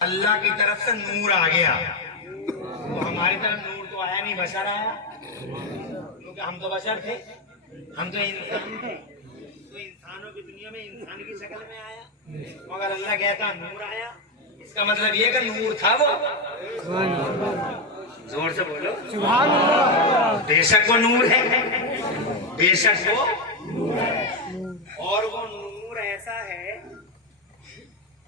اللہ کی طرف سے نور آ گیا تو ہماری طرف نور تو آیا نہیں، بشر آیا، کیونکہ ہم تو بشر تھے، ہم تو انسان تھے، تو انسانوں کی دنیا میں انسان کی شکل میں آیا، مگر اللہ کہتا نور آیا، اس کا مطلب یہ کہ نور تھا وہ، زور سے بولو سبحان اللہ۔ بے شک وہ نور ہے، بے شک وہ اور وہ نور ایسا ہے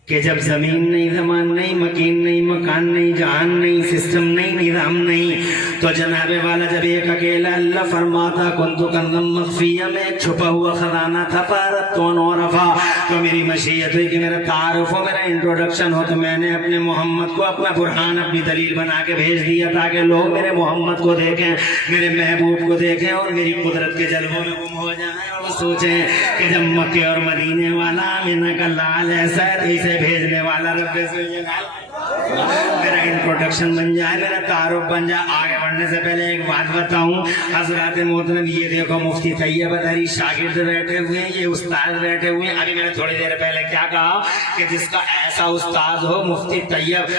کہ جب زمین نہیں، زمان نہیں، مکین نہیں، مکان نہیں، جہان نہیں، سسٹم نہیں، نظام نہیں، تو جناب والا جب ایک اکیلا اللہ فرماتا کنتو کنزم مخفیہ میں چھپا ہوا خزانہ تھا فارتون اور رفا، تو میری مشیت ہوئی کہ میرا تعارف ہو، میرا انٹروڈکشن ہو، تو میں نے اپنے محمد کو اپنا برہان، اپنی دلیل بنا کے بھیج دیا تاکہ لوگ میرے محمد کو دیکھیں، میرے محبوب کو دیکھیں اور میری قدرت کے جلووں میں گم ہو جائیں اور سوچیں کہ جب مکے اور مدینے والا آمینہ کا لال ایسا ہے اسے بھیجنے والا رب سے یہ میرا انٹروڈکشن بن جائے، میرا تعارف بن جائے۔ آگے بڑھنے سے پہلے ایک بات بتاؤں حضرات محترم، یہ دیکھو مفتی طیب ادھری شاگرد بیٹھے ہوئے ہیں، یہ استاد بیٹھے ہوئے ہیں۔ ابھی میں نے تھوڑی دیر پہلے کیا کہا کہ جس کا ایسا استاد ہو مفتی طیب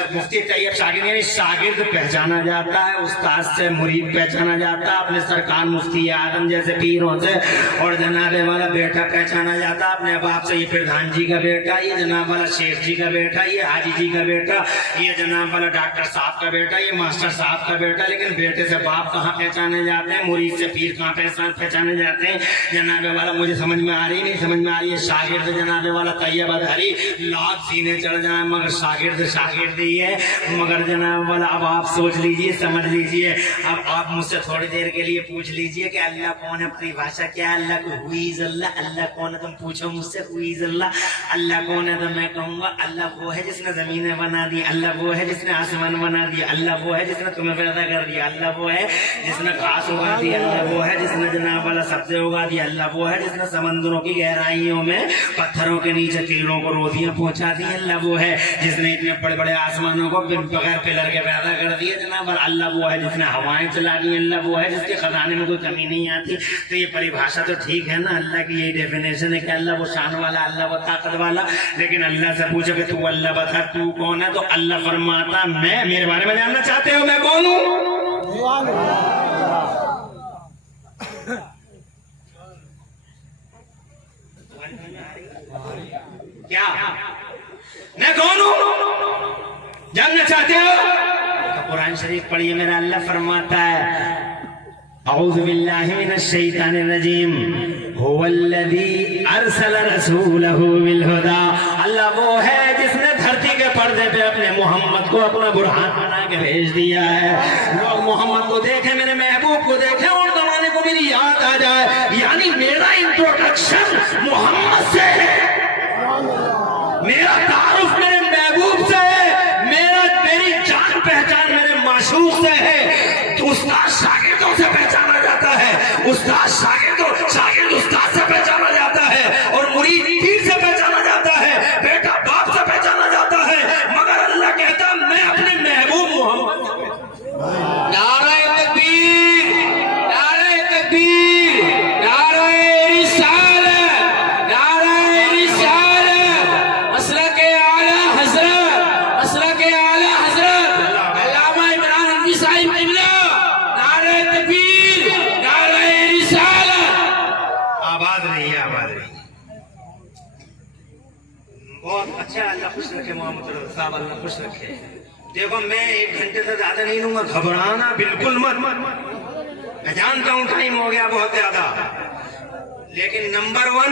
شاگرد، یعنی شاگرد پہچانا جاتا ہے، استاد سے مرید پہچانا جاتا ہے، اپنے سرکار مفتی اعظم جیسے پیروں سے، اور جناب والا بیٹا پہچانا جاتا ہے اپنے باپ سے، یہ پردھان جی کا بیٹا، یہ جناب والا شیخ جی کا بیٹا، یہ حاجی جی کا بیٹا، یہ جناب والا ڈاکٹر صاحب کا بیٹا، یہ ماسٹر صاحب کا بیٹا۔ لیکن بیٹے سے باپ کہاں پہچانے جاتے ہیں، مرید سے پیر کہاں پہچانے جاتے ہیں؟ جناب والا مجھے سمجھ میں آ رہی نہیں سمجھ میں آ رہی ہے، شاگرد جناب والا طیب ادھری لاکھ سینے چڑھ جائیں مگر شاگرد ہی ہے۔ مگر جناب والا اب آپ سوچ لیجئے، سمجھ لیجئے، اب آپ مجھ سے تھوڑی دیر کے لیے پوچھ لیجئے کہ اللہ کون ہے، اپنی بھاشا کیا ہے، اللہ کو ہوئیز اللہ، اللہ کون ہے، تم پوچھو مجھ سے ہوئیز اللہ، اللہ کون ہے، تو میں کہوں گا اللہ وہ ہے جس نے زمینیں بنا دی، اللہ وہ ہے جس نے آسمان بنا دیا، اللہ وہ ہے جس نے تمہیں پیدا کر دیا، اللہ وہ ہے جس نے گھاس اگا دی، اللہ وہ ہے جس نے جناب والا سبزے اگا دی، اللہ وہ ہے جس نے سمندروں کی گہرائیوں میں پتھروں کے نیچے تیروں کو روزیاں پہنچا دی، اللہ وہ ہے جس نے اتنے بڑے بڑے آسمانوں کو بغیر پلر کے پیدا کر دیا جناب، اللہ وہ ہے جس نے ہوائیں چلا دی، اللہ وہ ہے جس کے خزانے میں کوئی کمی نہیں آتی۔ تو یہ پریبھاشا تو ٹھیک ہے نا، اللہ کی یہی ڈیفینیشن ہے کہ اللہ وہ شان والا، اللہ وہ طاقت والا۔ لیکن اللہ سے پوچھو کہ تو اللہ بتا تو کون ہے، تو اللہ فرماتا میں، میرے بارے میں جاننا چاہتے ہو میں کون ہوں؟ کیا میں کون ہوں جاننا چاہتے ہو؟ تو قرآن شریف پڑھیے، میرا اللہ فرماتا ہے اعوذ باللہ من الشیطان الرجیم هو الذی ارسل رسولہ بالہدی، اللہ وہ ہے جس نے دھرتی کے پردے پہ اپنے محمد کو اپنا برہان بنا کے بھیج دیا ہے۔ لوگ محمد کو دیکھیں، میرے محبوب کو دیکھیں اور زمانے کو میری یاد آ جائے، یعنی میرا انٹروڈکشن محمد سے ہے، میرا تعارف میرے محبوب سے ہے، میری جان پہچان میرے معشوق سے ہے۔ تو استاد شاگردوں سے پہچانا جاتا ہے، استاد شاگرد استاد سے پہچانا جاتا ہے، اور مرید پیر سے پہچانا جاتا ہے، بیٹا باپ سے پہچانا جاتا ہے، مگر اللہ کہتا ہے میں اپنے محبوب محمد سے پہچانا۔ نعرہ تکبیر، نعرہ تکبیر، نعرہ رسالت، نعرہ رسالت، مسلک اعلی حضرت، مسلک اعلی حضرت علامہ عمران حنفی صاحب قبلہ، نعرہ تکبیر، نعرہ رسالت۔ آباد رہیے، آباد رہیے، بہت اچھا، اللہ خوش رکھے محمد رضا صاحب، اللہ خوش رکھے۔ دیکھو میں 1 گھنٹے سے زیادہ نہیں لوں گا، گھبرانا بالکل مت، میں جانتا ہوں ٹائم ہو گیا بہت زیادہ، لیکن نمبر 1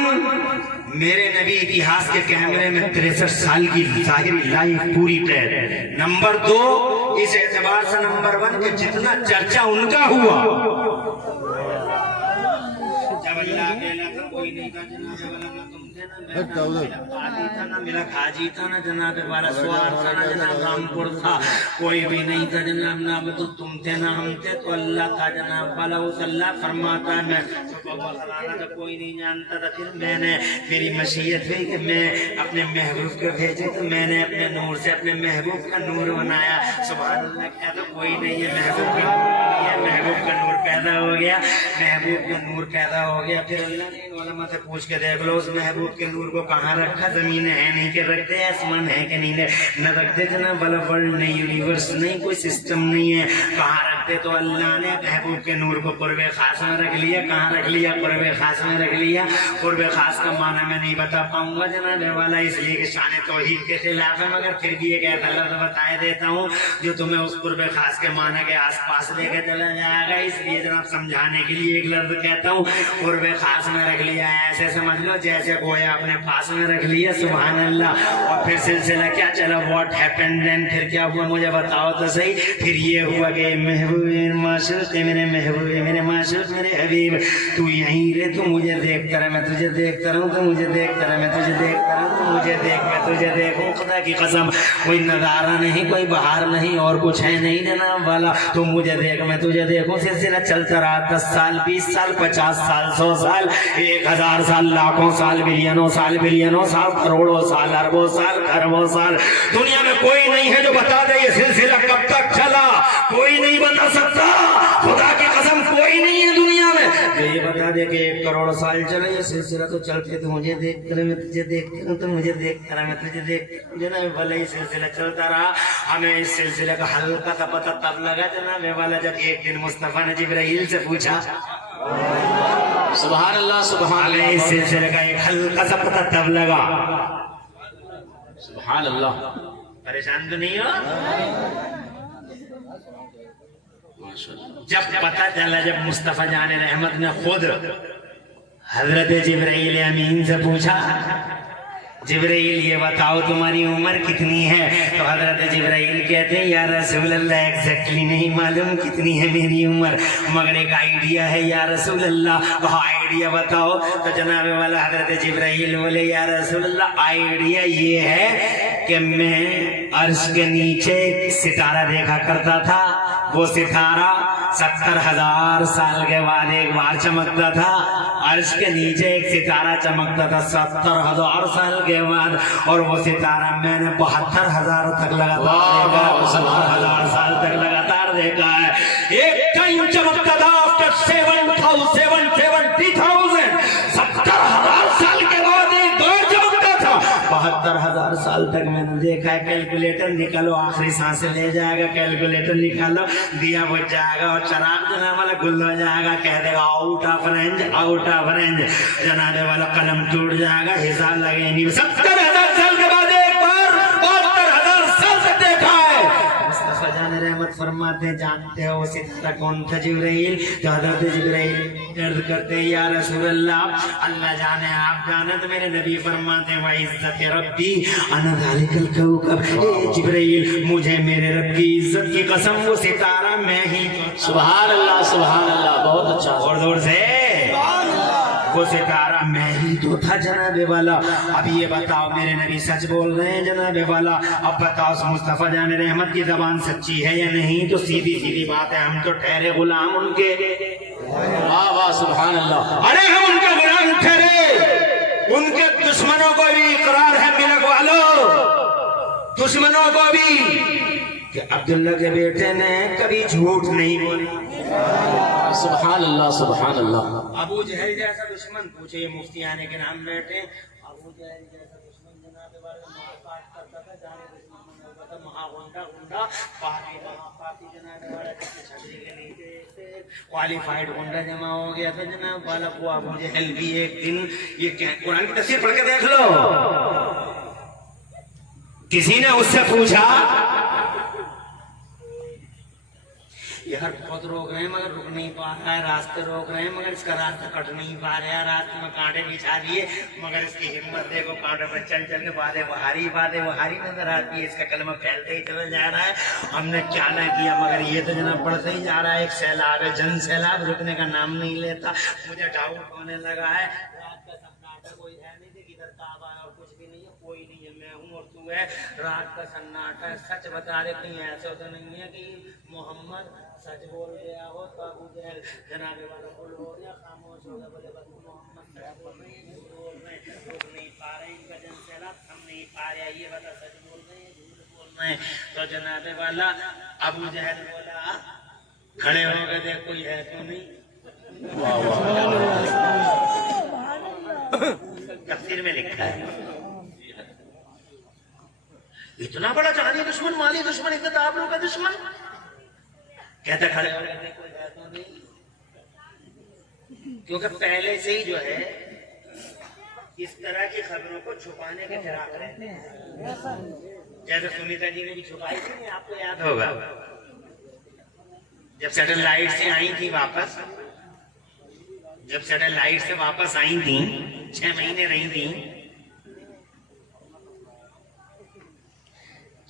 میرے نبی اتہاس کے کیمرے میں 63 سال کی ظاہری لائف پوری قید۔ نمبر 2 اس اعتبار سے نمبر 1 کہ جتنا چرچا ان کا ہوا، جب اللہ کہنا تھا کوئی نہیں تھا جناب والا، نہ تم تھے نہ میرا قاضی تھا نہ میرا حاجی تھا نہ جناب والا سوار تھا نہ جناب رامپور تھا، کوئی بھی نہیں تھا جناب، نہ تو تم تھے نہ ہم تھے، تو اللہ تھا جناب والا۔ اس اللہ فرماتا ہے میں تو کوئی نہیں جانتا تھا، پھر میں نے میری مشیت ہوئی کہ میں اپنے محبوب کو بھیجے، تو میں نے اپنے نور سے اپنے محبوب کا نور بنایا۔ سبحان اللہ، کیا تو کوئی نہیں ہے، محبوب کا نور ہے، محبوب کا نور پیدا ہو گیا، محبوب کا نور پیدا ہو گیا۔ پھر اللہ نے علماء سے پوچھ کے دیکھ لو اس محبوب के नूर को कहाँ रखा? जमीन है नहीं के रखते, आसमान है कि नहीं न रखते जना, बला वर्ल्ड नहीं, यूनिवर्स नहीं, कोई सिस्टम नहीं है, कहाँ रखते? तो अल्लाह ने महबूब के नूर को कुर्बे खास में रख लिया। कहाँ रख लिया? कुर्बे खास में रख लिया। कुर्बे खास का माना मैं नहीं बता पाऊंगा जनाब वाला, इसलिए कि शान तौहीद के खिलाफ है, मगर फिर भी एक ऐसा लफ्ज़ बताए देता हूँ जो तुम्हें उस कुर्बे खास के माना के आसपास लेके चला जाएगा। इसलिए जनाब समझाने के लिए एक लफ्ज़ कहता हूँ, कुर्बे खास में रख लिया, ऐसे समझ लो जैसे गोया अपने पास में रख लिया। सुभान अल्लाह। और फिर सिलसिला क्या चला? What happened then? फिर क्या हुआ मुझे बताओ तो सही। फिर ये हुआ कि महबूब माशूक, मेरे महबूब, मेरे माशूक, मेरे हबीब, तू यहीं रहे, तू मुझे देखता रहे, मैं तुझे देखता रहूं, तू मुझे देखता रहे, मैं तुझे देखता रहूं, तू मुझे देख, मैं तुझे देखूं। खुदा की कसम कोई नजारा नहीं, कोई बहार नहीं, और कुछ है नहीं जनाब वाला, तू मुझे देख, मैं तुझे देखूं। सिलसिला चलता रहा 10 साल, 20 साल, 50 साल, 100 साल, 1000 साल, लाखों साल, बिलियनों साल, बिलियनों साल, करोड़ों साल, अरबों साल, खरबों साल। दुनिया में कोई नहीं है जो बता दे ये सिलसिला कब तक चला, कोई नहीं बता सकता। खुदा की कसम कोई नहीं है दुनिया में जो ये बता दे कि 1 करोड़ साल चले ये सिलसिला तो चलते। तो मुझे देख कर मैं तुझे देखता हूँ, तो मुझे देख कर मैं तुझे देखता हूँ जनाब वाला। ये सिलसिला चलता रहा। हमें इस सिलसिले का हल्का सा पता तब लगा जनाब वाला जब एक दिन मुस्तफा ने जिब्राइल से पूछा, सुभान अल्लाह, सुभान अल्लाह। इस सिलसिले का एक हल्का सा पता तब लगा। सुभान अल्लाह। परेशान तो नहीं हो? जब पता चला, जब मुस्तफा जाने रहमत ने खुद हजरत जिब्राइल अमीन से पूछा, जिब्राइल ये बताओ तुम्हारी उम्र कितनी है? तो हजरत जिब्राइल कहते हैं या रसूल अल्लाह एग्जैक्टली नहीं मालूम कितनी है मेरी उम्र, मगर एक आइडिया है या रसूल अल्लाह। तो आइडिया बताओ। तो जनाब वाला हजरत जिब्राइल बोले या रसूल अल्लाह आइडिया ये है कि मैं अर्श के नीचे एक सितारा देखा करता था, वो सितारा 70,000 साल के बाद एक बार चमकता था। अर्श के नीचे एक सितारा चमकता था 70,000 साल के बाद, और वो सितारा मैंने 72,000 तक लगातार देखा, 70,000 साल तक लगातार देखा है। एक टाइम चमकता था आफ्टर 70,000 साल के बाद एक बार चमकता था। 72,000 साल तक मैंने देखा है। कैलकुलेटर निकालो, आखिरी सांस ले जाएगा, कैलकुलेटर निकालो, दिया बुझ जाएगा और चराग जनाब वाला गुल हो जाएगा, कह देगा out of range, out of range. जनाब वाला कलम टूट जाएगा, हिसाब लगे नहीं। 70,000 साल के बाद एक बार 72,000 साल तक देखा है। मुस्तफा जान रहमत फरमाते हैं, जानते हो वो सितारा कौन था? जिब्राइल। तो हजरत जिब्राइल अर्ज करते हैं या रसूल अल्लाह, अल्लाह जाने आप जाने। तो मेरे नबी फरमाते हैं इज्जत रब्बी अना ज़ालिकल कौकब, ए जिब्राइल मुझे मेरे रब की इज्जत की कसम वो सितारा मैं ही। सुभान अल्लाह, सुभान अल्लाह। बहुत अच्छा। और जोर से वो सितारा मैं ही तो था जनाबे वाला। अब ये बताओ मेरे नबी सच बोल रहे हैं जनाबे वाला? अब बताओ मुस्तफा जाने रहमत की जबान सच्ची है या नहीं? तो सीधी सीधी बात है, हम तो ठहरे गुलाम उनके। वाह वाह, सुभान अल्लाह। अरे हम उनके गुलाम ठहरे, उनके दुश्मनों को भी इकरार है मिलक वालों, दुश्मनों को भी, कि अब्दुल्ला के बेटे ने कभी झूठ नहीं बोला। सुभान अल्लाह, सुभान अल्लाह। अबू जहल जैसा दुश्मन, पूछे ये मुफ्ती आने के नाम बैठे, अबू जहल जैसा दुश्मन जनाब वाले महाकाट करता था, जाने दुश्मन होता था, महागुंडा गुंडा पार्टी महापाती जनाब वाला के छतरी के नीचे क्वालिफाइड गुंडा जमा हो गया था जनाब वाला। को अबू जहल भी एक दिन, ये कुरान की तफसीर पढ़ के देख लो, किसी ने उससे पूछा यार बहुत रोक रहे हैं मगर रुक नहीं पा रहा है, रास्ते रोक रहे हैं मगर इसका रास्ता कट नहीं पा रहा है, रास्ते में कांटे बिछा दिए मगर इसकी हिम्मत देखो, कांटे पर चल चल के बातें वहारी नजर आती है, इसका कलमा फैलते ही चला जा रहा है। हमने क्या ना किया मगर ये तो जनाब बढ़ते ही जा रहा है। एक सैलाब है, जन सैलाब, रुकने का नाम नहीं लेता। मुझे डाउट होने लगा है, रात का सन्नाटा कोई है नहीं, देख इधर काबा है और कुछ भी नहीं है, कोई नहीं है, मैं हूँ और तू है। रात का सन्नाटा है, सच बता रहे, कहीं ऐसा तो नहीं है कि मोहम्मद सच बोल गया हो तो अबू जहल जनाबे वाला बोल हो गया, खामोश हो गया, बोले बस मोहम्मद सच बोल रहे हैं, झूठ बोल रहे हैं, रोक नहीं पा रहे, इनका जन सैलाब थम नहीं पा रहा, ये बता सच बोल रहे हैं झूठ बोल रहे हैं। तो जनाबे वाला अबू जहल बोला, खड़े हो गए, देख कोई है तो नहीं। تفسیر میں لکھا ہے اتنا بڑا جانی دشمن مالی دشمن اقتداروں کا دشمن کہتا کھڑے ہو گئے کوئی ہے تو نہیں کیونکہ پہلے سے ہی جو ہے اس طرح کی خبروں کو چھپانے کے فراق رہتے ہیں جیسے سنیتا جی نے بھی چھپائی تھی آپ کو یاد ہوگا جب سیٹلائٹ سے آئی تھی واپس جب سیٹلائٹ سے واپس آئی تھیں 6 مہینے رہی تھیں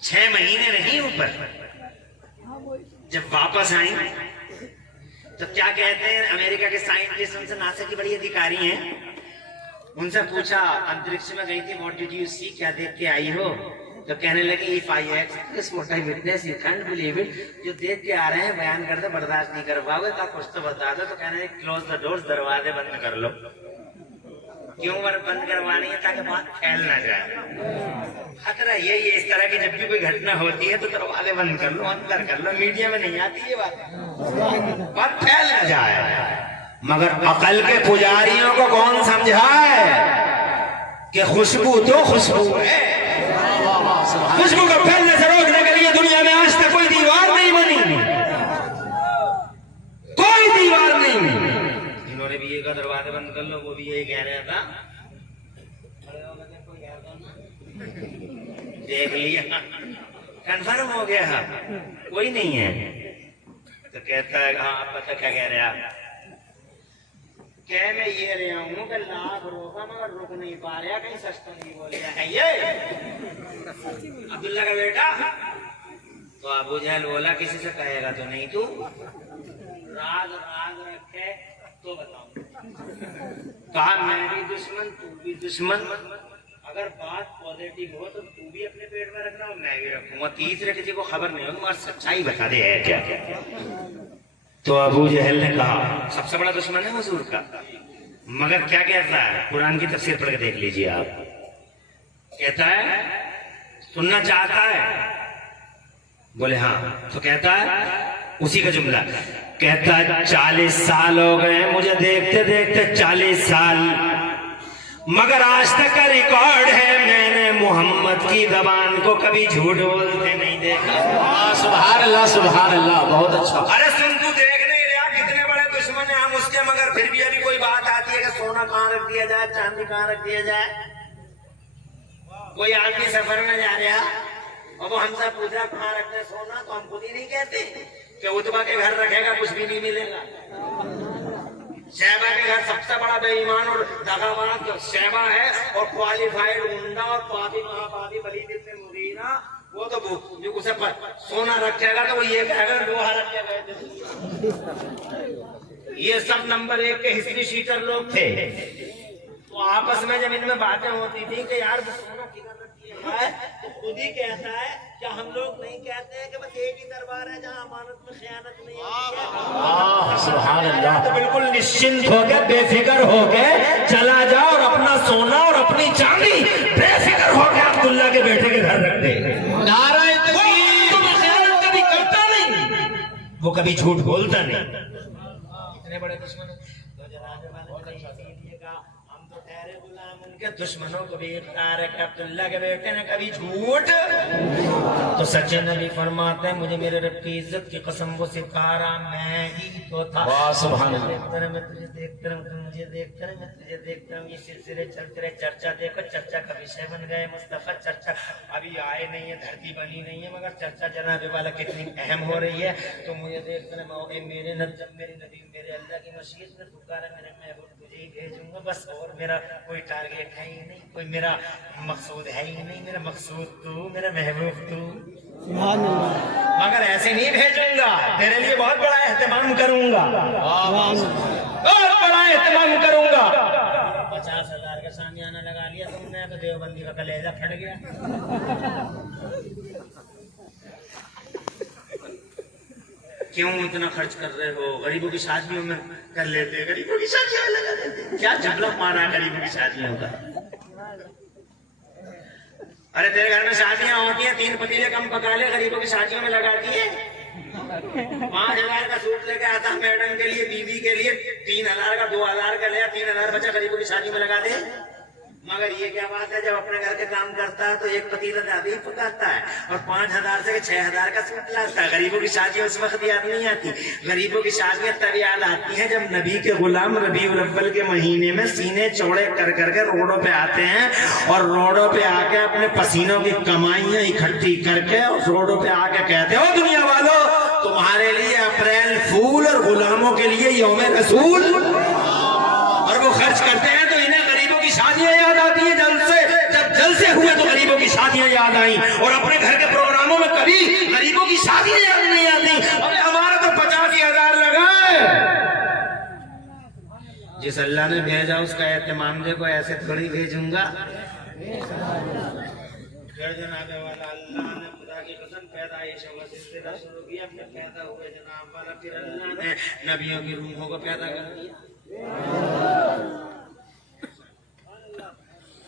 6 مہینے رہی اوپر جب واپس آئی تو کیا کہتے ہیں امریکہ کے سائنٹسٹ ان سے ناسا کی بڑی ادھیکاری ہیں ان سے پوچھا انترکش میں گئی تھی واٹ ڈیڈ یو سی کیا دیکھ کے آئی ہو تو کہنے لگے if I express what I witness you can't believe it جو دیکھ کے آ رہے ہیں بیان کر دے برداشت نہیں کر پاؤ گے کچھ تو بتا دو تو کہنے لگے کلوز دا ڈورز دروازے بند کر لو کیوں بند کروانی ہے تاکہ بات پھیل نہ جائے خطرہ یہی ہے اس طرح کی جب بھی کوئی گھٹنا ہوتی ہے تو دروازے بند کر لو اندر کر لو میڈیا میں نہیں آتی یہ بات پھیل نہ جائے مگر عقل کے پجاریوں کو کون سمجھائے کہ خوشبو تو خوشبو ہے خوشبو کو پھیلنے سے روکنے کے لیے دنیا میں آج تک کوئی دیوار نہیں بنی کوئی دیوار نہیں انہوں نے بھی یہ کہا دروازے بند کر لو وہ بھی یہی کہہ رہا تھا دیکھ لیا کنفرم ہو گیا کوئی نہیں ہے تو کہتا ہے ہاں آپ پتہ کیا کہہ رہے آپ کہ میں یہ رہا ہوں کہ لاکھ روکا مگر رک نہیں پا رہا کہیں سستا نہیں بول رہا ہے یہ عبداللہ کا بیٹا تو ابو جہل بولا کسی سے کہے گا تو نہیں تو راز رکھے تو بتاؤں کہا میں بھی دشمن تو بھی دشمن اگر بات پازیٹیو ہو تو تو بھی اپنے پیٹ میں رکھنا اور میں بھی رکھوں گا تیسرے کسی کو خبر نہیں ہوگی مگر سچائی بتا دے ہے کیا تو ابو جہل نے کہا سب سے بڑا دشمن ہے حضور کا مگر کیا کہتا ہے قرآن کی تفسیر پڑھ کے دیکھ لیجئے آپ کہتا ہے سننا چاہتا ہے بولے ہاں تو کہتا ہے اسی کا جملہ کہتا ہے 40 سال ہو گئے مجھے دیکھتے دیکھتے 40 سال مگر آج تک کا ریکارڈ ہے میں نے محمد کی زبان کو کبھی جھوٹ بولتے نہیں دیکھا سبحان اللہ بہت اچھا ارے سن تو دیکھ نہیں رہا کتنے بڑے دشمن ہیں ہم اس کے مگر پھر بھی ابھی کوئی بات آتی ہے کہ سونا کہاں رکھ دیا جائے چاندی کہاں رکھ دیا جائے کوئی آدمی سفر میں جا رہا اور وہ ہم سے پوچھ رہا کہاں رکھتے سونا تو ہم خود ہی نہیں کہتے کہ اتبا کے گھر رکھے گا کچھ بھی نہیں ملے گا شہبہ کے گھر سب سے بڑا بے ایمان اور دغاباز شہبہ ہے اور کوالیفائڈ گنڈا اور پاپی مہاپاپی ولید ابن مغیرہ وہ تو جو اسے سونا رکھے گا تو وہ یہ کہے گا لوہا رکھے گا یہ سب نمبر 1 کے ہسٹری شیٹر لوگ تھے تو آپس میں جب ان میں باتیں ہوتی تھی کہ یار وہ سونا کدھر رکھ دیا ہے تو خود ہی کہتا ہے کیا ہم لوگ نہیں کہتے ہیں کہ بس ایک ہی دربار ہے جہاں امانت میں خیانت نہیں ہوتی ہے سبحان اللہ تو بالکل نشچنت ہو کے بے فکر ہو کے چلا جا اور اپنا سونا اور اپنی چاندی بے فکر ہو کے عبداللہ کے بیٹے کے گھر رکھ دے نعرہ خیانت کبھی کرتا نہیں وہ کبھی جھوٹ بولتا نہیں اتنے بڑے دشمن ہم تو ٹھہرے غلام ان کے دشمنوں کو بھی اختیار ہے کہ عبداللہ کے بیٹے نے کبھی جھوٹ تو سچے نبی فرماتے ہیں مجھے میرے رب کی عزت کی قسم وہ ستارہ میں ہی تو تھا سبحان اللہ میں تجھے دیکھتا رہا ہوں مجھے دیکھتا رہا میں تجھے دیکھتا ہوں یہ سلسلے چلتے رہے چرچا دیکھو چرچا کا وشے بن گئے مصطفیٰ چرچا ابھی آئے نہیں ہے دھرتی بنی نہیں ہے مگر چرچا جناب والا کتنی اہم ہو رہی ہے تو مجھے دیکھتا رہا میرے جب میری نبی میرے اللہ کی مشیت میں پکارا میرے محبوب تجھے ہی بھیجوں گا بس اور میرا کوئی ٹارگیٹ ہے ہی نہیں کوئی میرا مقصود ہے ہی نہیں میرا مقصود تو میرا محبوب تو مگر ایسے نہیں بھیجوں گا تیرے لیے بہت بڑا اہتمام کروں گا بہت بڑا اہتمام کروں گا 50,000 کا سامیانہ لگا لیا تم نے تو دیوبندی کا کلیجہ پھٹ گیا کیوں اتنا خرچ کر رہے ہو غریبوں کی شادیوں میں کر لیتے غریبوں کی شادیوں میں لگا دیتے کیا جھگڑا مارا ہے غریبوں کی شادیوں کا ارے تیرے گھر میں شادیاں ہوتی ہیں 3 پتیلے کم پکا لے غریبوں کی شادیوں میں لگا دیے 5,000 کا سوٹ لے کے آتا میڈم کے لیے بیوی کے لیے 3,000 کا 2,000 کا لیا 3,000 بچہ غریبوں کی شادی میں لگا دے मगर ये क्या बात है, जब अपने घर के काम करता है तो एक पतीला ज्यादा ही पकाता है और 5,000 से 6,000 का सूट लाता है। गरीबों की शादी उस वक्त याद नहीं आती, गरीबों की शादियां तब याद आती हैं जब नबी के गुलाम रबीउल अव्वल के महीने में सीने चौड़े कर करके रोडों पे आते हैं और रोडों पे आके अपने पसीनों की कमाइयां इकट्ठी करके और रोडों पे आके कहते हो दुनिया वालों, तुम्हारे लिए अप्रैल फूल और गुलामों के लिए यौम रसूल, और वो खर्च करते हैं तो इन्हें गरीबों की शादियां याद आती है। जब जलसे हुए तो गरीबों की शादियां याद आई, और अपने घर के प्रोग्रामों में कभी गरीबों की शादियां याद नहीं आती। अरे हमारा तो 85,000 लगा है। जिस अल्लाह ने भेजा उसका एहतमाम देखो, ऐसे थोड़ी भेजूंगा। फिर जनाब वाला अल्लाह ने खुदा की कसम पैदाइश का सिलसिला शुरू किया, फिर पैदा हुए जनाब वाला, फिर अल्लाह ने नबियों की रूहों को पैदा कर दिया।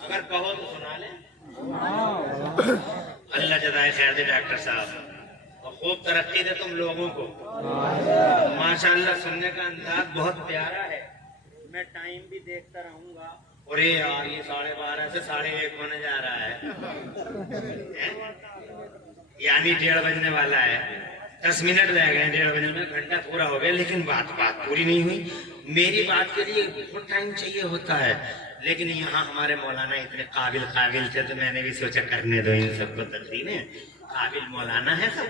अगर कहो तो सुना ले। अल्लाह जज़ाए खैर दे डॉक्टर साहब, और खूब तरक्की दे तुम लोगों को। माशाअल्लाह सुनने का अंदाज बहुत प्यारा है। मैं टाइम भी देखता रहूंगा। अरे यार ये 12:30 से 1:30 होने जा रहा है, यानी 1:30 बजने वाला है। 10 मिनट रह गए 1:30 बजने में, घंटा पूरा हो गया, लेकिन बात पूरी नहीं हुई। मेरी बात के लिए बहुत टाइम चाहिए होता है, लेकिन यहाँ हमारे मौलाना इतने काबिल थे तो मैंने भी सोचा करने दो इन सबको तकरीरें। काबिल मौलाना है, सब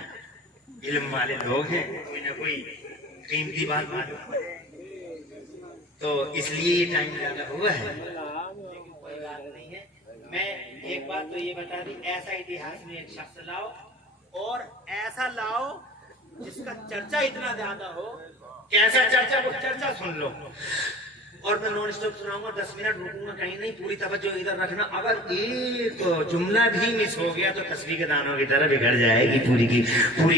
इल्म वाले लोग हैं, कोई ना कोई कीमती बात मालूम है, तो इसलिए ये टाइम ज्यादा हुआ है। लेकिन कोई बात नहीं है। मैं एक बात तो ये बता दी, ऐसा इतिहास में एक शख्स लाओ और ऐसा लाओ जिसका चर्चा इतना ज्यादा हो। कैसा चर्चा? वो चर्चा सुन लो, और मैं नॉन स्टॉप सुनाऊंगा, 10 मिनट रुकूंगा कहीं नहीं, पूरी तवज्जो इधर रखना। अगर एक जुमला भी मिस हो गया तो तस्बीह के दानों की तरह बिगड़ जाएगी पूरी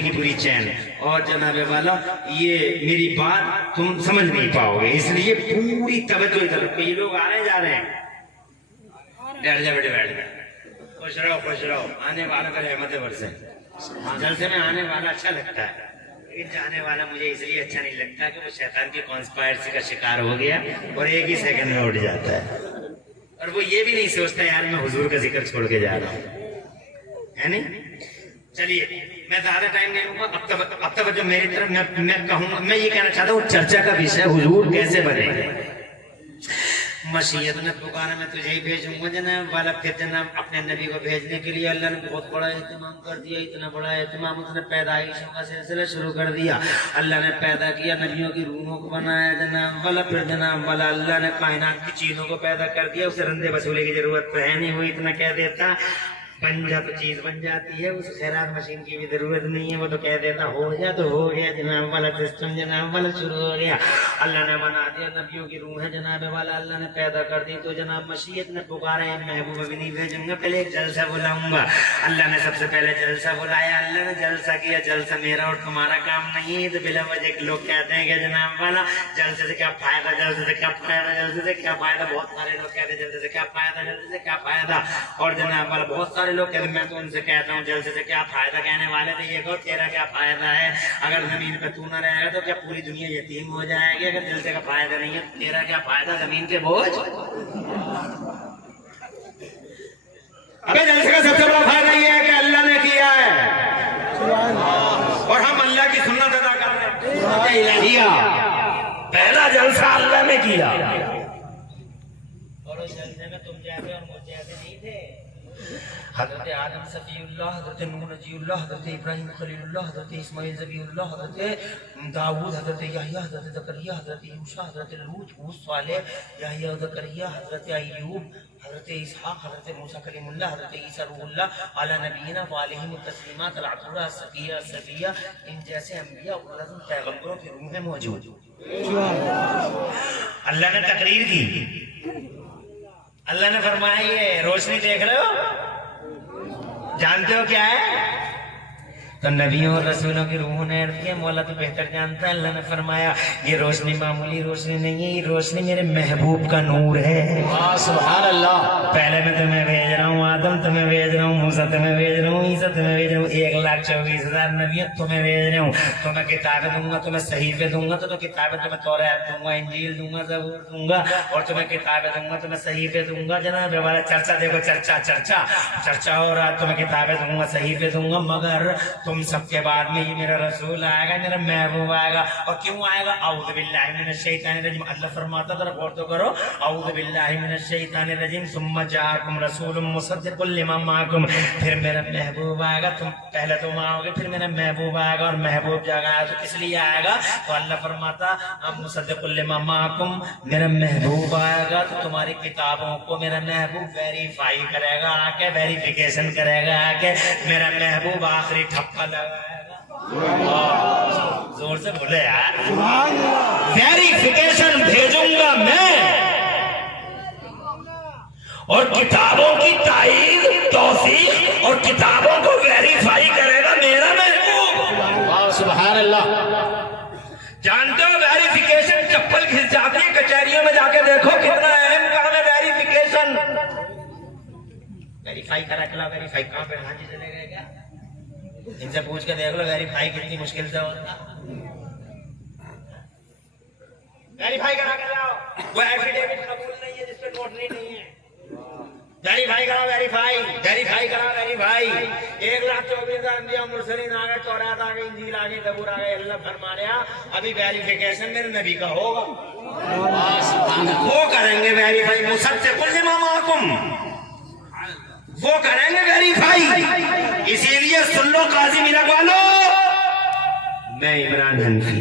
की चैन। और जनाबे वाला ये मेरी बात तुम समझ नहीं पाओगे, इसलिए पूरी तवज्जो इधर रखो। ये लोग आ रहे जा रहे हैं, बैठ जा, खुश रहो। आने वाला का रहमत बरसे। जलसे में आने वाला अच्छा लगता है, लेकिन जाने वाला मुझे इसलिए अच्छा नहीं लगता कि वो शैतान की कॉन्स्पायरेसी का शिकार हो गया और एक ही सेकंड में उठ जाता है, और वो ये भी नहीं सोचता यार मैं हुजूर का जिक्र छोड़ के जा रहा हूँ, है नहीं। चलिए मैं ज्यादा टाइम नहीं लूंगा। अब तक जो मेरी तरफ मैं कहूँगा, मैं ये कहना चाहता हूँ चर्चा का विषय हुजूर कैसे बने। मशीयत ने पुकारा मैं तुझे ही भेजूंगा जनाब वाला। फिर जनाब अपने नबी को भेजने के लिए अल्लाह ने बहुत बड़ा एहतमाम कर दिया, इतना बड़ा एहतमाम, उसने पैदाइशों का सिलसिला शुरू कर दिया। अल्लाह ने पैदा किया, नबियों की रूहों को बनाया जनाब वाला। फिर जनाब वाला अल्लाह ने कायनात की चीजों को पैदा कर दिया। उसे रंदे वसूले की जरूरत तो है नहीं, वो इतना कह देता बन जा तो चीज बन जाती है, उस खैरात मशीन की भी जरूरत नहीं है, वो तो कह देता हो गया तो हो गया जनाब वाला। सिस्टम जनाब वाला शुरू हो गया। अल्लाह ने बना दिया, नबियों की रूह है जनाब वाला, अल्लाह ने पैदा कर दी। तो जनाब मशीयत ने पुकारा महबूब भी नहीं भेजूंगा, पहले एक जलसा बुलाऊंगा। अल्लाह ने सबसे पहले जलसा बुलाया। अल्लाह ने जलसा किया, जलसा मेरा और तुम्हारा काम नहीं है। तो बिला वजह लोग कहते हैं कि जनाब वाला जलसे से क्या फायदा, जलसे से क्या फायदा, जलसे से क्या फायदा। बहुत सारे लोग कहते हैं जलसे से क्या फायदा, जलसे से क्या फायदा। और जनाब वाला बहुत सारे लोग कहते, मैं तो उनसे कहता हूँ जलसे से क्या फायदा कहने वाले थे, ये कहो तेरा क्या फायदा है। अगर जमीन पे तू न रहेगा तो क्या पूरी दुनिया यतीम हो जाएगी। अगर जलसे का फायदा नहीं है तो तेरा क्या फायदा, जमीन के बोझ। अबे जलसे का सबसे बड़ा फायदा ये है कि अल्लाह ने किया है और हम अल्लाह की सुन्नत अदा कर रहे हैं। पहला जलसा अल्लाह ने किया, और उस जलसे में तुम जैसे और मुझ जैसे नहीं थे। हज़रत आदम सफ़ीउल्लाह, हज़रत नूह नजीउल्लाह, हज़रत इब्राहिम खलीलुल्लाह, हज़रत इस्माइल ज़बीहुल्लाह, हज़रत दाऊद, हज़रत यहया, हज़रत ज़करिया, हज़रत यूशा, हज़रत लूत, हूद, सालेह, यहया, ज़करिया, हज़रत अय्यूब, हज़रत इसहाक़, हज़रत मूसा कलीमुल्लाह, हज़रत ईसा रूहुल्लाह, अला नबीना व अलैहिम तस्लीमात अल-अतूरा सफिया सफिया, इन जैसे अंबिया और पैगंबरों की रूहें मौजूद। अल्लाह ने तकरीर की, अल्लाह ने फरमाया ये रोशनी देख रहे हो, जानते हो क्या है? تو نبیوں اور رسولوں کی روحوں نے عرض کیا مولا تو بہتر جانتا ہے. اللہ نے فرمایا یہ روشنی معمولی روشنی نہیں ہے, یہ روشنی میرے محبوب کا نور ہے. واہ سبحان اللہ. پہلے میں تمہیں بھیج رہا ہوں, آدم تمہیں بھیج رہا ہوں, موسیٰ تمہیں بھیج رہا ہوں, عیسیٰ تمہیں بھیج رہا ہوں, 1,24,000 نبیت تمہیں بھیج رہا ہوں. تمہیں کتابیں دوں گا, تمہیں صحیفے دوں گا, تو کتابیں تمہیں توریت دوں گا, انجیل دوں گا, زبور دوں گا, اور تمہیں کتابیں دوں گا, تمہیں صحیفے دوں گا. جناب ہمارا چرچا دیکھو, چرچا ہو رہا. تمہیں کتابیں دوں گا, صحیفے دوں گا, مگر تم سب کے بعد میں یہ میرا رسول آئے گا, میرا محبوب آئے گا. اور کیوں آئے گا؟ اعوذ باللہ من الشیطان الرجیم. اللہ فرماتا ذرا غور تو کرو, اعوذ باللہ من الشیطان الرجیم ثم جاءکم رسول مصدق لما معکم. پھر میرا محبوب آئے گا, تم پہلے تم آؤ گے, پھر میرا محبوب آئے گا. اور محبوب جگہ آئے تو کس لیے آئے گا؟ تو اللہ فرماتا مصدق لما معکم, میرا محبوب آئے گا تو تمہاری کتابوں کو میرا محبوب ویریفائی کرے گا, آ کے ویریفیکیشن کرے گا, آ کے میرا محبوب آخری ٹھپا لگائے گا. زور سے بولے یار. ویریفیکیشن بھیجوں گا میں, اور کتابوں کی تائید توثیق اور کتابوں کو ویریفائی کرے گا میرا محبوب. واہ سبحان اللہ. جانتے ہو ویریفیکیشن چپل گھس جاتی ہے کچہریوں میں, جا کے دیکھو کتنا اہم کام ہے ویریفیکیشن. ویریفائی کرا کلا, ویریفائی کہاں پہ ہاں جی چلے گئے کیا؟ ان سے پوچھ کے دیکھ لو ویریفائی کتنی مشکل سے ہوتا. ویریفائی کرا کے لاؤ, وہ ایفیڈیوٹ قبول نہیں ہے جس پہ نوٹری نہیں ہے. ویریفائی کرا, ویریفائی کرا, ویریفائی. 1,24,000 انبیاء مرسلین آ گئے, تورات آ گئی, انجیل آ گئی, زبور آ گئے. اللہ فرما رہا ابھی ویریفیکیشن میرے نبی کا ہوگا, وہ کریں گے ویریفائی. مصدق لما معکم, وہ کریں گے ویریفائی. اسی لیے سن لو قاضی میرا والو, میں عمران حنفی,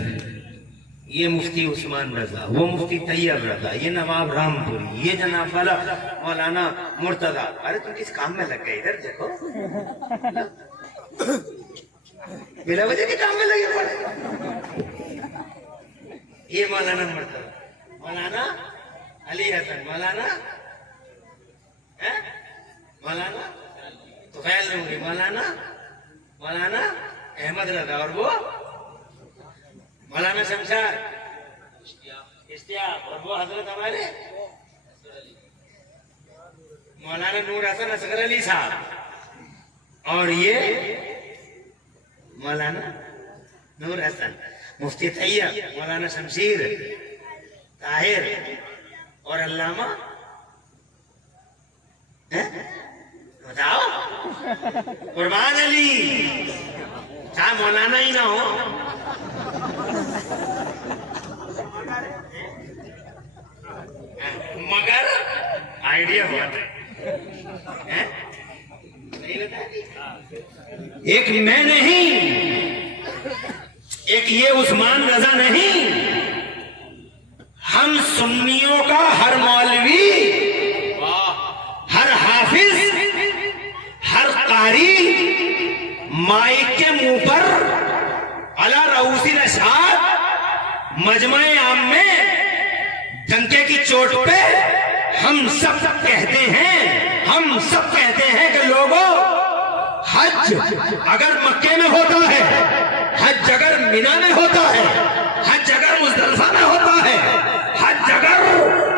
یہ مفتی عثمان رضا, وہ مفتی طیب رضا, یہ نواب رام پوری, یہ جناب والا مولانا مرتضیٰ. ارے تم کس کام میں لگ گئے, ادھر دیکھو بلا وجہ کے کام میں لگے پڑے. یہ مولانا مرتضیٰ, مولانا علی حسن, مولانا طفیل نوری, مولانا احمد رضا, اور وہ مولانا شمشاد اشتیاق, اور وہ حضرت ہمارے مولانا نور حسن اصغر علی صاحب, اور یہ مولانا نور حسن, مفتی طیب, مولانا شمشیر طاہر, اور علامہ بتاؤ قربان علی. کیا مولانا ہی نہ ہو؟ مگر آئیڈیا بہت ہے. ایک میں نہیں, ایک یہ عثمان رضا نہیں, ہم سنیوں کا ہر مولوی, ہر حافظ, ہر قاری مائک کے منہ پر علی رؤوس الاشہاد مجمع عام میں ڈنکے کی چوٹ پہ ہم سب کہتے ہیں کہ لوگوں, حج اگر مکے میں ہوتا ہے, حج اگر مینا میں ہوتا ہے, حج اگر مزدلفہ میں ہوتا ہے, حج اگر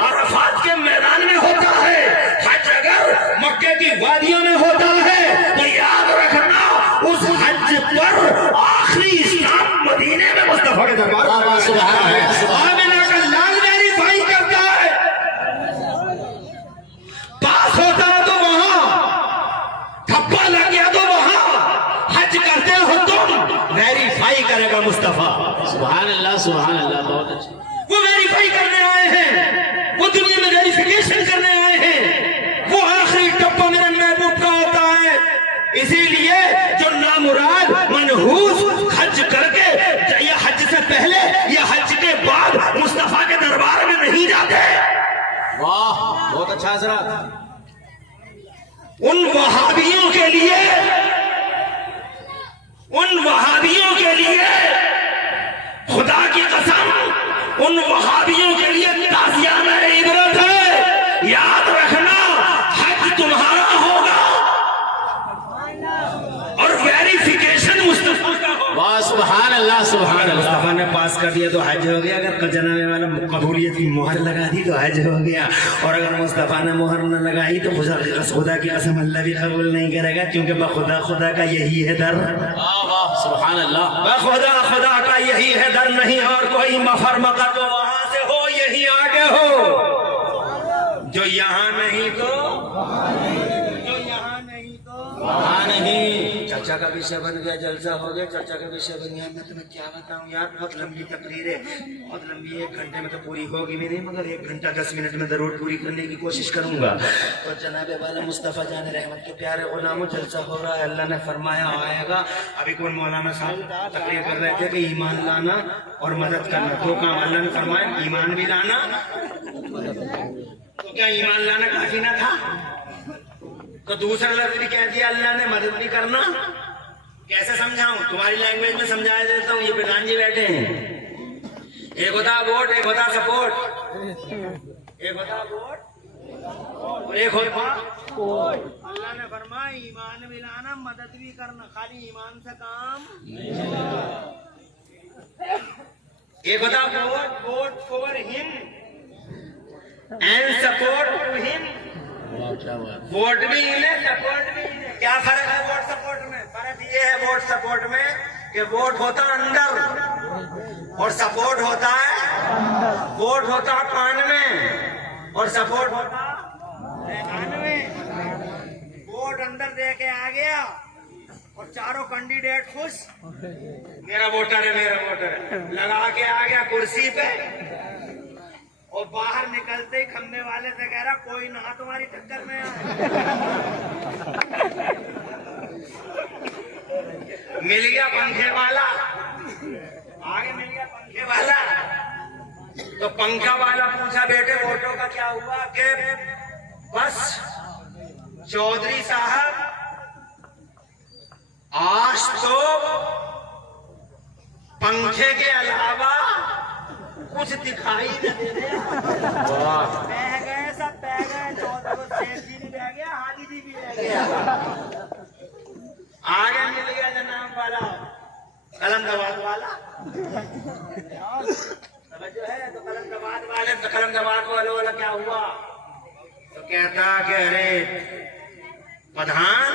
عرفات کے میدان میں ہوتا ہے, حج اگر مکے کی وادیوں میں ہوتا ہے, تو یاد رکھنا اس حج پر آخری اسلام مدینے میں مصطفیٰ کے دربار آمنہ کا لال ویریفائی کرتا ہے. پاس ہوتا ہے تو وہاں, تھپا لگ گیا تو وہاں, حج کرتے ہو تم, ویریفائی کرے گا مصطفیٰ. سبحان اللہ سبحان اللہ. بہت اچھا. وہ ویریفائی کرنے آئے ہیں, وہ دنیا میں ویریفیکیشن کرنے آئے ہیں, وہ آخری ٹپا میرے محبوب کا ہوتا ہے. اسی لیے جو نامراد منحوس حج کر کے یا حج سے پہلے یا حج کے بعد مصطفیٰ کے دربار میں نہیں جاتے, واہ بہت اچھا حضرات. ان وہابیوں کے لیے خدا کی قسم, ان وہابیوں کے لیے تعزیانہ عبرت ہے. یاد رکھنا حج تمہارا ہوگا اور ویریفیکیشن مصطفیٰ सुभान अल्लाह सुभान अल्लाह मुस्तफा ने पास कर दिया तो हज हो गया, अगर जनाबे वाला कबूलियत की मोहर लगा दी तो हज हो गया, और अगर मुस्तफा ने मोहर न लगाई तो खुदा की कसम अल्लाह भी कबूल नहीं करेगा, क्योंकि बखुदा खुदा का यही है दर, वाह वाह सुभान अल्लाह। बखुदा खुदा का यही है दर, नहीं और कोई मफर मकर तो वहां से हो यही आगे हो, जो यहाँ नहीं तो जो यहाँ नहीं तो वहाँ नहीं। चर्चा का विषय बन गया, जलसा हो गया, चर्चा का विषय बन गया। मैं तुम्हें क्या बताऊं यार, बहुत लंबी तकरीर है, बहुत लंबी, 1 घंटे में तो पूरी होगी भी नहीं, मगर 1 घंटा 10 मिनट में जरूर पूरी करने की कोशिश करूंगा। तो जनाबे वाला मुस्तफ़ा जान रहमत के प्यारे गुलामों, जलसा हो रहा है, अल्लाह ने फरमाया आएगा। अभी कौन मौलाना साहब तकरीर कर रहे थे कि ईमान लाना और मदद करना, तो काम अल्लाह ने फरमाया ईमान भी लाना, तो क्या ईमान लाना काफी ना था? तो दूसरा लफ्ज भी कह दिया अल्लाह ने, मदद भी करना। कैसे समझाऊं, तुम्हारी लैंग्वेज में समझाया देता हूँ। ये प्रधान जी बैठे हैं, एक होता वोट, एक होता सपोर्ट, एक होता वोट और एक होता अल्लाह ने फरमाया ईमान भी लाना, मदद भी करना, खाली ईमान से काम नहीं। एक होता vote, vote for him and support to him, vote भी इन्हें सपोर्ट भी इन्हें। क्या फर्क है वोट सपोर्ट में? फर्क ये है वोट सपोर्ट में कि वोट होता अंदर और सपोर्ट होता है, वोट होता कान में और सपोर्ट होता कान में। वोट अंदर दे के आ गया और चारों कैंडिडेट खुश, मेरा वोटर है, मेरा वोटर है, लगा के आ गया कुर्सी पे, और बाहर निकलते ही खंबे वाले से कह रहा कोई ना तुम्हारी टक्कर में आए। मिल गया पंखे वाला, आगे मिल गया पंखे वाला, तो पंखा वाला पूछा बेटे वोटों का क्या हुआ? कि बस चौधरी साहब आज तो पंखे के अलावा कुछ दिखाई नहीं दे रहा। बह गए सब, बह गए, चौधरी जी भी बह गया, हाजी जी भी बह गया। आगे मिल गया जनाब वाला, कलम दबाद वाला, जो है तो कलम दबाद वाले, तो कलम दबाद वाला क्या हुआ? तो कहता कि अरे प्रधान,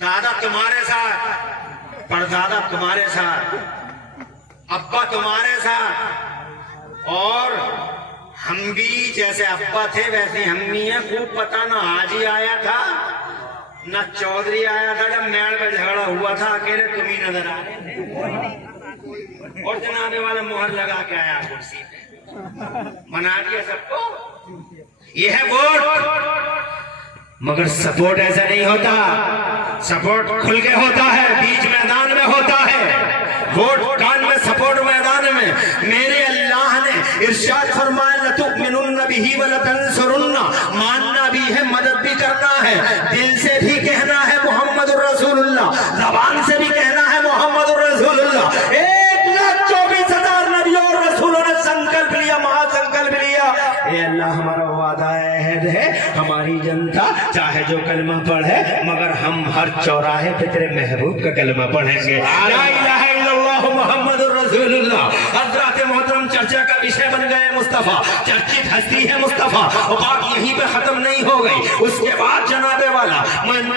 दादा तुम्हारे साथ, परदादा तुम्हारे साथ, अब्बा तुम्हारे साथ, और हम भी जैसे अब्बा थे वैसे हम भी हैं। खूब पता ना हाजी आया था ना चौधरी आया था, जब मेल में झगड़ा हुआ था अकेले तुम ही नजर आ रहे थे, और जनाबे वाला मोहर लगा के आया कुर्सी पे, मना दिया सबको। ये है वोट, मगर सपोर्ट ऐसा नहीं होता, सपोर्ट खुल के होता है, बीच मैदान में होता है, वोट कान में, सपोर्ट मैदान में। मेरे अल्लाह ने इरशाद फरमाया लतुमिनुन्न बिही व लतंसुरुन्ना, मानना भी है, मदद भी करना है, दिल से भी कहना है मुहम्मदुर रसूलुल्लाह, ज़बान से भी कहना है मुहम्मदुर रसूलुल्लाह। 1,24,000 नबियों और रसूलों ने संकल्प लिया, महासंकल्प लिया, ए अल्लाह हमारा वादा है, हमारी जनता चाहे जो कलमा पढ़े, मगर हम हर चौराहे पे तेरे महबूब का कलमा पढ़ेंगे, ला इलाहा इल्लल्लाह मुहम्मदुर रसूलुल्लाह। हज़रत मोहतरम चर्चा का विषय बन गए मुस्तफा, चर्चित हस्ती है मुस्तफा, और बात यहीं पे खत्म नहीं हो गई। उसके बाद जनाबे वाला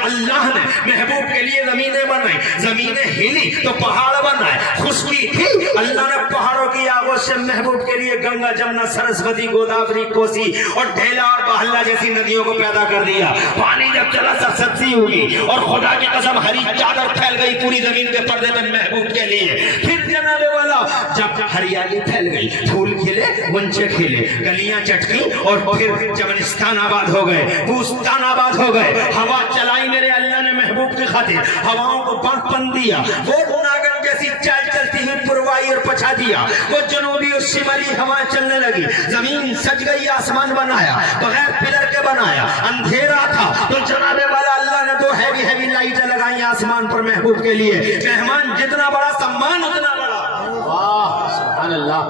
अल्लाह ने महबूब के लिए जमीनें बनाई, जमीनें हिली तो पहाड़ बनाए, खुशकी थी अल्लाह ने पहाड़ों की आगोश से महबूब के लिए गंगा, जमुना, सरस्वती, गोदावरी, कोसी और ढेला और बहल्ला जैसी नदियों को पैदा कर दिया। पानी जब चला सरसब्जी हुई और खुदा की कसम हरी चादर फैल गई पूरी जमीन के पर्दे में महबूब के लिए। फिर जनाबे वाला जब हरियाली फैल गई, फूल खिले, गुंचे खिले, गलियां चटकी, और फिर जमनिस्तान आबाद हो गए, बूस्तान आबाद हो गए। हवा चलाई मेरे अल्लाह ने महबूब की खातिर, हवाओं को बांटपन दिया, वो नागन जैसी चाल चलती हुई पुरवाई और पछा दिया, वो जनूबी और शिमली हवाएं चलने लगी, जमीन सज गई, आसमान बनाया, बगैर पिलर के बनाया, अंधेरा था तो जनाबे वाला अल्लाह ने 2 हैवी लाइटें लगाई आसमान पर महबूब के लिए। मेहमान जितना बड़ा सम्मान उतना बड़ा। वाह सुभान अल्लाह।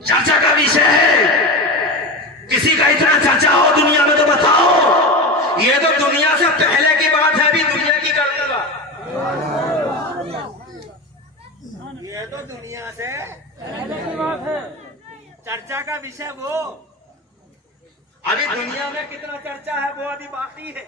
चर्चा का विषय है, किसी का इतना चर्चा हो दुनिया में तो बताओ। ये तो दुनिया से पहले की बात है, अभी दुनिया की कर दूंगा। दुनिया से चर्चा का विषय वो अभी दुनिया में कितना चर्चा है वो अभी बाकी है।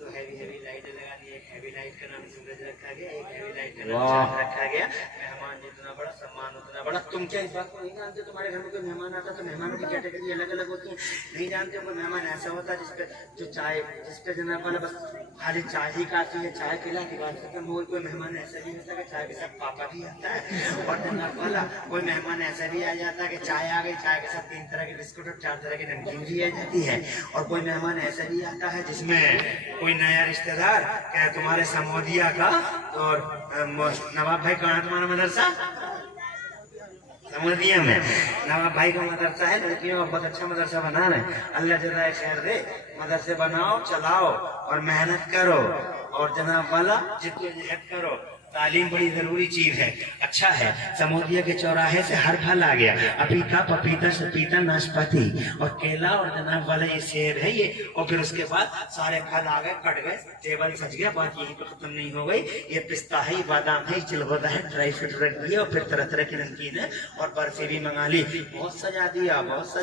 तो हैवी लाइट लगा दी, एक हैवी लाइट का नाम सूरज रखा गया, एक हैवी लाइट का नाम चांद रखा गया। मेहमान जितना बड़ा सम्मान उतना बड़ा। तुम क्या इस बात को नहीं जानते? तुम्हारे घर में कोई मेहमान आता तो मेहमानों की कैटेगरी अलग अलग होती है, नहीं जानते? कोई मेहमान ऐसा होता है जिसका जो चाय जिसका जनाब वाला बस खाली चाय ही काफी है, चाय पिला के बात खत्म हो। कोई मेहमान ऐसा भी होता है कि चाय के साथ पापा भी आता है, और जनाब वाला कोई मेहमान ऐसा भी आ जाता है कि चाय आ गई, चाय के साथ 3 तरह के बिस्कुट और 4 तरह की नमकीन भी आ जाती है। और कोई मेहमान ऐसा भी आता है जिसमें कोई नया रिश्तेदार क्या तुम्हारे समोदिया का और नवाब भाई कहाँ है तुम्हारा मदरसा? समोदिया में नवाब भाई का मदरसा है, लड़कियों का बहुत अच्छा मदरसा बना रहे हैं। अल्लाह जज़ाए खैर दे। मदरसे बनाओ, चलाओ और मेहनत करो, और जनाब वाला जितनी मेहनत करो। तालीम बड़ी जरूरी चीज है, अच्छा है। समोदिया के चौराहे से हर फल आ गया, अपीता पपीता सपीता नाशपाती और केला और जनाब वाला ये सेब है ये। और फिर उसके बाद सारे फल आ गए, कट गए, टेबल सज गया। बात यही तो खत्म नहीं हो गई। ये पिस्ता है, ये बादाम है, ये चिलगोजा है, ड्राई फ्रूट रख दिया, और फिर तरह तरह की नमकीन है और बर्फी भी मंगा ली। बहुत सजा दिया, बहुत